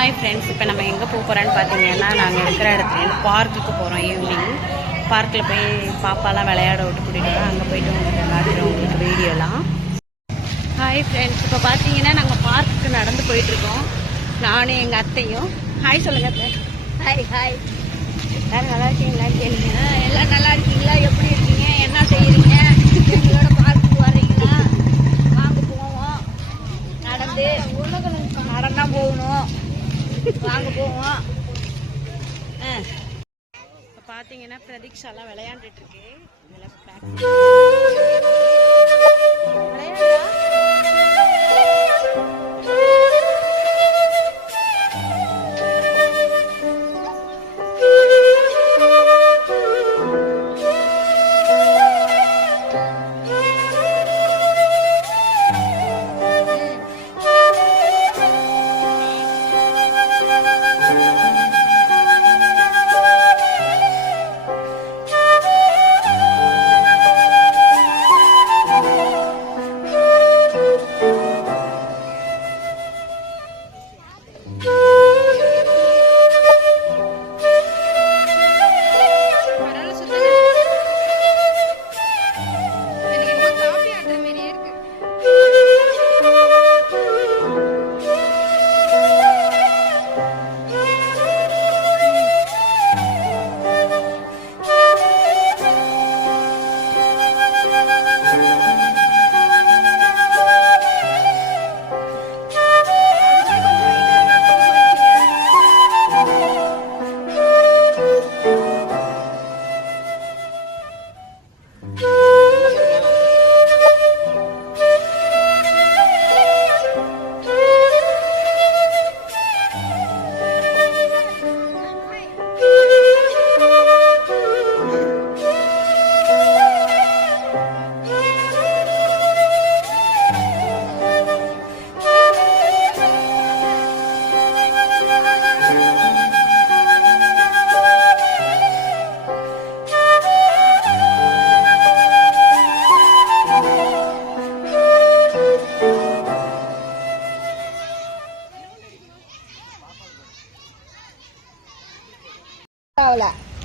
Hi friends, இப்போ நம்ம எங்கே போக போகிறோன்னு பார்த்தீங்கன்னா நாங்கள் இருக்கிற இடத்துல பார்க்குக்கு போகிறோம். ஈவினிங் பார்க்கில் போய் பாப்பாலாம் விளையாட விட்டு கூட்டிகிட்டு வரோம். அங்கே போய்ட்டு உங்களுக்கு காட்டுறோம் உங்களுக்கு வீடியோலாம். ஹாய் ஃப்ரெண்ட்ஸ், இப்போ பார்த்தீங்கன்னா நாங்கள் பார்க்குக்கு நடந்து போயிட்டுருக்கோம். நானும் எங்கள் அத்தையும். ஹாய் சொல்லுங்கள் சார். Hi hi. எல்லோரும் நல்லா இருக்கீங்களான்னு கேளுங்க. எல்லாம் நல்லா இருக்கீங்களா? எப்படி இருக்கீங்க? என்ன செய்கிறீங்க? எங்களோட பார்க்குக்கு வர்றீங்களா? வாங்க போவோம். நடந்தான் போகணும். வாங்க போவோம். இப்போ பார்த்தீங்கன்னா பிரதீக்ஷாலாம் விளையாண்டுட்டு இருக்கு.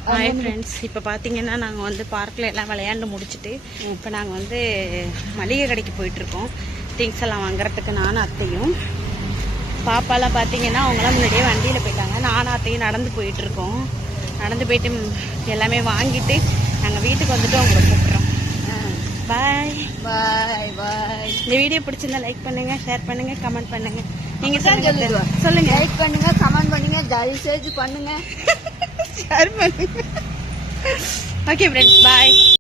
ஹாய் ஃப்ரெண்ட்ஸ், இப்போ பார்த்தீங்கன்னா நாங்கள் வந்து பார்க்கில் எல்லாம் விளையாண்டு முடிச்சுட்டு இப்போ நாங்கள் வந்து மளிகை கடைக்கு போயிட்டுருக்கோம். திங்ஸ் எல்லாம் வாங்குறதுக்கு நானும் அத்தையும். பாப்பாலாம் பார்த்தீங்கன்னா அவங்களாம் முன்னாடியே வண்டியில் போயிட்டாங்க. நானும் அத்தையும் நடந்து போயிட்டுருக்கோம். நடந்து போயிட்டு எல்லாமே வாங்கிட்டு நாங்கள் வீட்டுக்கு வந்துட்டு அவங்கள கூப்பிட்றோம். பாய் பாய் பாய். இந்த வீடியோ பிடிச்சிருந்தா லைக் பண்ணுங்கள், ஷேர் பண்ணுங்கள், கமெண்ட் பண்ணுங்கள். நீங்கள் சொல்லுங்கள். லைக் பண்ணுங்கள், கமெண்ட் பண்ணுங்கள், தயவு செய்து பண்ணுங்கள், ஷேர் பண்ணுங்க. ஓகே ஃப்ரெண்ட்ஸ், பாய்.